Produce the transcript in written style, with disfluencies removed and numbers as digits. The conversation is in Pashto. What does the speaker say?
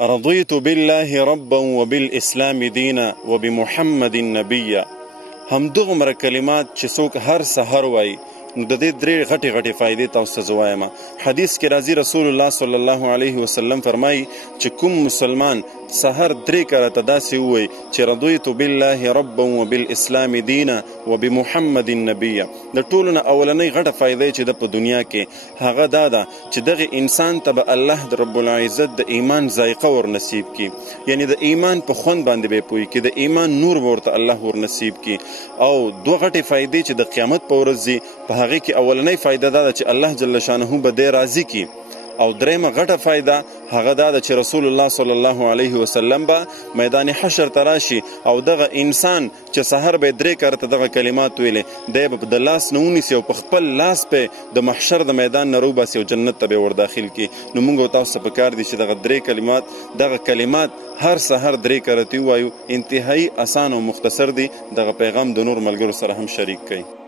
رضيت بالله ربا وبالاسلام دینا وبمحمد نبیا. همدغمره کلمات چې څوک هر سحر وایي نو د دې درې غټې غټې فایدې تاسو ته زه وایم. حدیث کې راځي رسول الله صلی الله علیه وسلم فرمایي چې کوم مسلمان سحر 3 کرته داسې ووایي چې رضیت بالله ربا وبالاسلام دینا وبمحمد نبیا، د ټولو نه اولنۍ غټه فایده چې د په دنیا کې هغه دا ده چې دغه انسان ته به الله د رب العزت د ایمان ذایقه ور نصیب کی، یعنی د ایمان په خوند باندې به پوي کی، د ایمان نور ورته الله ور نصیب کی. او دوه غټې فایدې چې د قیامت په ورځ په هغه کې اولنۍ فایده دا ده چې الله جل شانه به دې راضي کی، او درېمه غټه فایده هغه دا ده چې رسول الله صلی الله علیه وسلم به میدان حشر ته راشي او دغه انسان چې سحر به 3 کرته دغه کلمات ویلې دی به د لاس نه ونیسي او په خپل لاس په د محشر د میدان نه روباسي او جنت ته به ور داخل کی. نو موږ تاسو په کار دي چې دغه 3 کلمات دغه کلمات هر سحر 3 کرته وایو. انتهایی آسان او مختصر دي. دغه پیغام د نور ملګرو سره هم شریک کړئ.